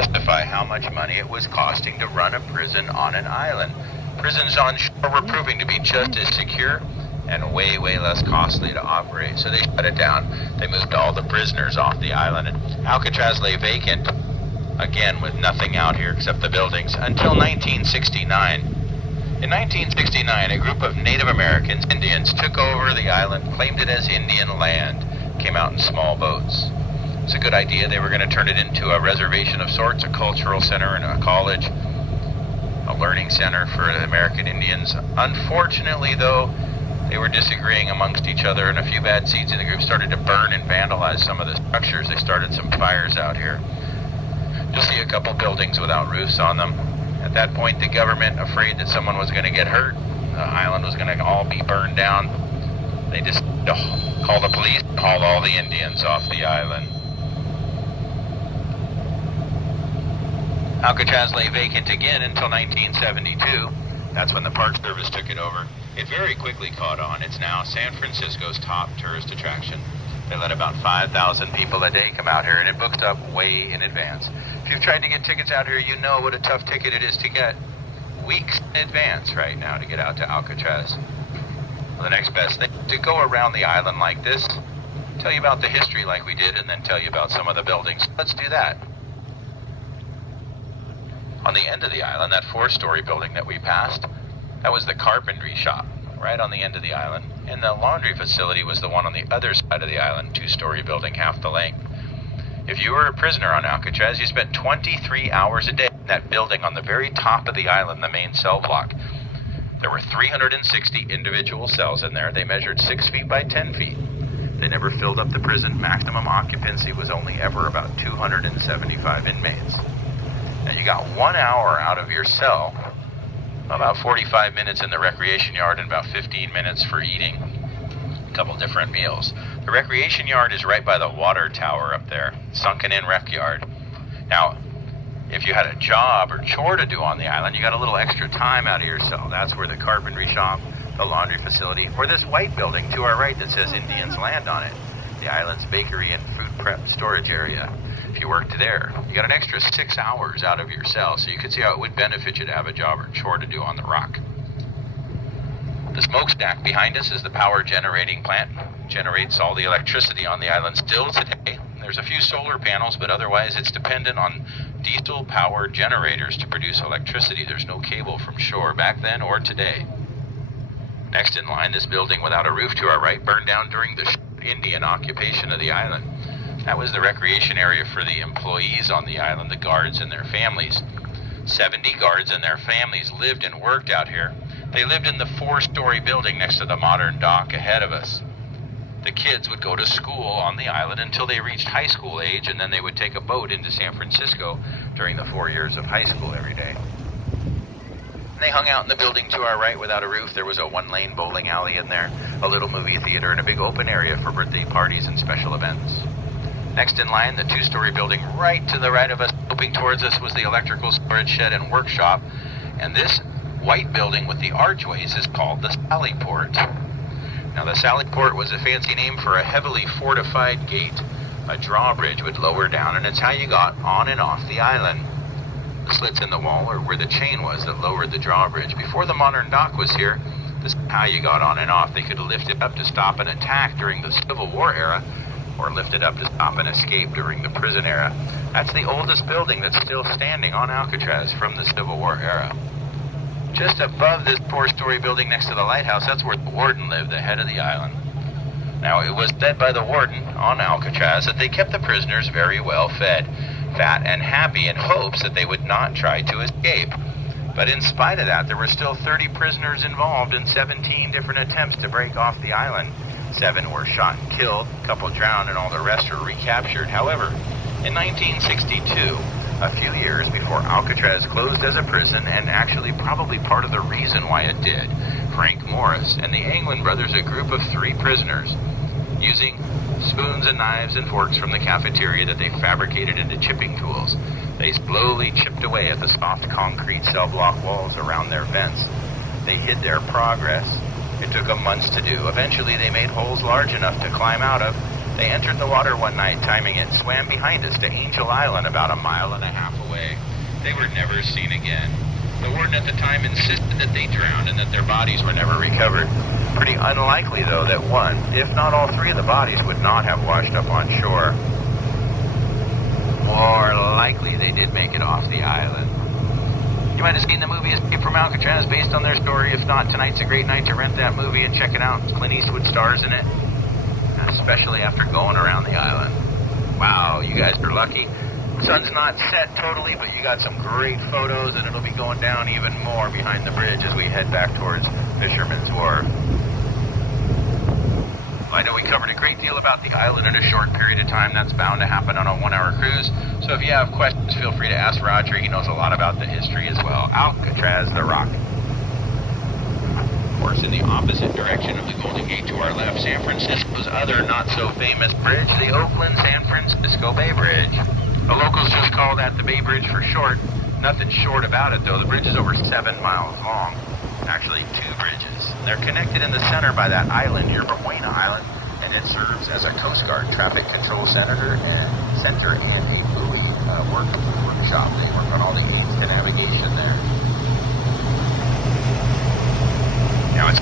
justify how much money it was costing to run a prison on an island. Prisons on shore were proving to be just as secure and way, way less costly to operate, so they shut it down. They moved all the prisoners off the island, and Alcatraz lay vacant, again with nothing out here except the buildings, until 1969. In 1969, a group of Native Americans, Indians, took over the island, claimed it as Indian land, came out in small boats. It's a good idea. They were going to turn it into a reservation of sorts, a cultural center and a college, a learning center for American Indians. Unfortunately, though, they were disagreeing amongst each other, and a few bad seeds in the group started to burn and vandalize some of the structures. They started some fires out here. You'll see a couple buildings without roofs on them. At that point, the government, afraid that someone was going to get hurt, the island was going to all be burned down, they just called the police and hauled all the Indians off the island. Alcatraz lay vacant again until 1972. That's when the Park Service took it over. It very quickly caught on. It's now San Francisco's top tourist attraction. They let about 5,000 people a day come out here, and it books up way in advance. If you've tried to get tickets out here, you know what a tough ticket it is to get. Weeks in advance right now to get out to Alcatraz. Well, the next best thing, to go around the island like this, tell you about the history like we did, and then tell you about some of the buildings. Let's do that. On the end of the island, that 4-story building that we passed, that was the carpentry shop, right on the end of the island. And the laundry facility was the one on the other side of the island, 2-story building, half the length. If you were a prisoner on Alcatraz, you spent 23 hours a day in that building on the very top of the island, the main cell block. There were 360 individual cells in there. They measured 6 feet by 10 feet. They never filled up the prison. Maximum occupancy was only ever about 275 inmates. And you got 1 hour out of your cell, about 45 minutes in the recreation yard and about 15 minutes for eating a couple different meals. The recreation yard is right by the water tower up there, sunken in rec yard. Now, if you had a job or chore to do on the island, you got a little extra time out of your cell. That's where the carpentry shop, the laundry facility, or this white building to our right that says Indians Land on it, the island's bakery and food prep storage area. If you worked there, you got an extra 6 hours out of your cell, so you could see how it would benefit you to have a job or chore to do on the rock. The smokestack behind us is the power generating plant. It generates all the electricity on the island still today. There's a few solar panels, but otherwise it's dependent on diesel power generators to produce electricity. There's no cable from shore back then or today. Next in line, this building without a roof to our right burned down during the Indian occupation of the island. That was the recreation area for the employees on the island, the guards and their families. 70 guards and their families lived and worked out here. They lived in the 4-story building next to the modern dock ahead of us. The kids would go to school on the island until they reached high school age, and then they would take a boat into San Francisco during the 4 years of high school every day. They hung out in the building to our right without a roof. There was a 1-lane bowling alley in there, a little movie theater, and a big open area for birthday parties and special events. Next in line, the 2-story building right to the right of us, sloping towards us, was the electrical storage shed and workshop. And this white building with the archways is called the Sally Port. Now, the Sally Port was a fancy name for a heavily fortified gate. A drawbridge would lower down, and it's how you got on and off the island. The slits in the wall are where the chain was that lowered the drawbridge. Before the modern dock was here, this is how you got on and off. They could lift it up to stop an attack during the Civil War era, or lift it up to stop an escape during the prison era. That's the oldest building that's still standing on Alcatraz from the Civil War era. Just above this 4-story building next to the lighthouse, that's where the warden lived, the head of the island. Now, it was said by the warden on Alcatraz that they kept the prisoners very well fed, fat and happy, in hopes that they would not try to escape. But in spite of that, there were still 30 prisoners involved in 17 different attempts to break off the island. 7 were shot and killed, a couple drowned, and all the rest were recaptured. However, in 1962, a few years before Alcatraz closed as a prison, and actually probably part of the reason why it did, Frank Morris and the Anglin brothers, a group of 3 prisoners, using spoons and knives and forks from the cafeteria that they fabricated into chipping tools, they slowly chipped away at the soft concrete cell block walls around their vents. They hid their progress. It took them months to do. Eventually, they made holes large enough to climb out of. They entered the water one night, timing it, swam behind us to Angel Island, about 1.5 miles away. They were never seen again. The warden at the time insisted that they drowned and that their bodies were never recovered. Pretty unlikely, though, that one, if not all three of the bodies would not have washed up on shore. More likely they did make it off the island. You might have seen the movie Escape from Alcatraz based on their story. If not, tonight's a great night to rent that movie and check it out. Clint Eastwood stars in it, especially after going around the island. Wow, you guys are lucky. Sun's not set totally, but you got some great photos, and it'll be going down even more behind the bridge as we head back towards Fisherman's Wharf. I know we covered a great deal about the island in a short period of time. That's bound to happen on a 1-hour cruise. So if you have questions, feel free to ask Roger. He knows a lot about the history as well. Alcatraz, the Rock. Of course, in the opposite direction of the Golden Gate to our left, San Francisco's other not-so-famous bridge, the Oakland-San Francisco Bay Bridge. The locals just call that the Bay Bridge for short. Nothing short about it, though. The bridge is over 7 miles long. Actually, 2 bridges. They're connected in the center by that island near Buena Island, and it serves as a Coast Guard traffic control center and a buoy workshop. They work on all the aids to navigation